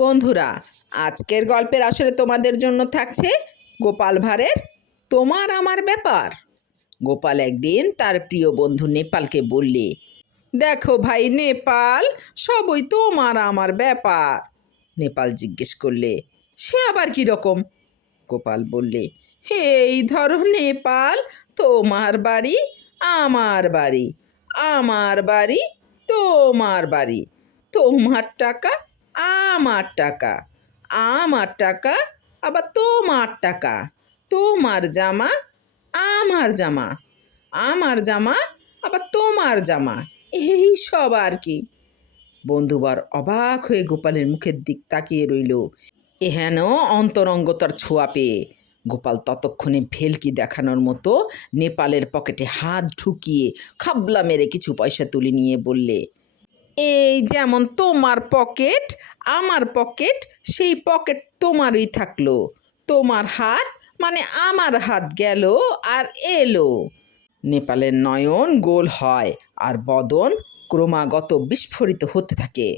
বন্ধুরা, আজকের গল্পের আসরে তোমাদের জন্য থাকছে গোপাল ভাঁড়ের তোমার আমার ব্যাপার। গোপাল একদিন তার প্রিয় বন্ধু নেপালকে বললে, দেখো ভাই নেপাল, সবই তোমার আমার ব্যাপার। নেপাল জিজ্ঞেস করলে, সে আবার কি রকম? গোপাল বললে, এই ধরো নেপাল, তোমার বাড়ি আমার বাড়ি, আমার বাড়ি তোমার বাড়ি, তোমার টাকা আমার টাকা, আমার টাকা আবার তোমার টাকা, তোমার জামা আমার জামা, আমার জামা আবার তোমার জামা, এই সব আর কি। বন্ধুবার অবাক হয়ে গোপালের মুখের দিক তাকিয়ে রইল, এহেন অন্তরঙ্গতার ছোঁয়া পেয়ে। গোপাল ততক্ষণে ভেলকি দেখানোর মতো নেপালের পকেটে হাত ঢুকিয়ে খাবলা মেরে কিছু পয়সা তুলে নিয়ে বললে, এই যেমন তোমার পকেট আমার পকেট, সেই পকেট তোমারই থাকলো, তোমার হাত মানে আমার হাত গেল আর এলো। নেপালের নয়ন গোল হয় আর বদন ক্রমাগত বিস্ফোরিত হতে থাকে।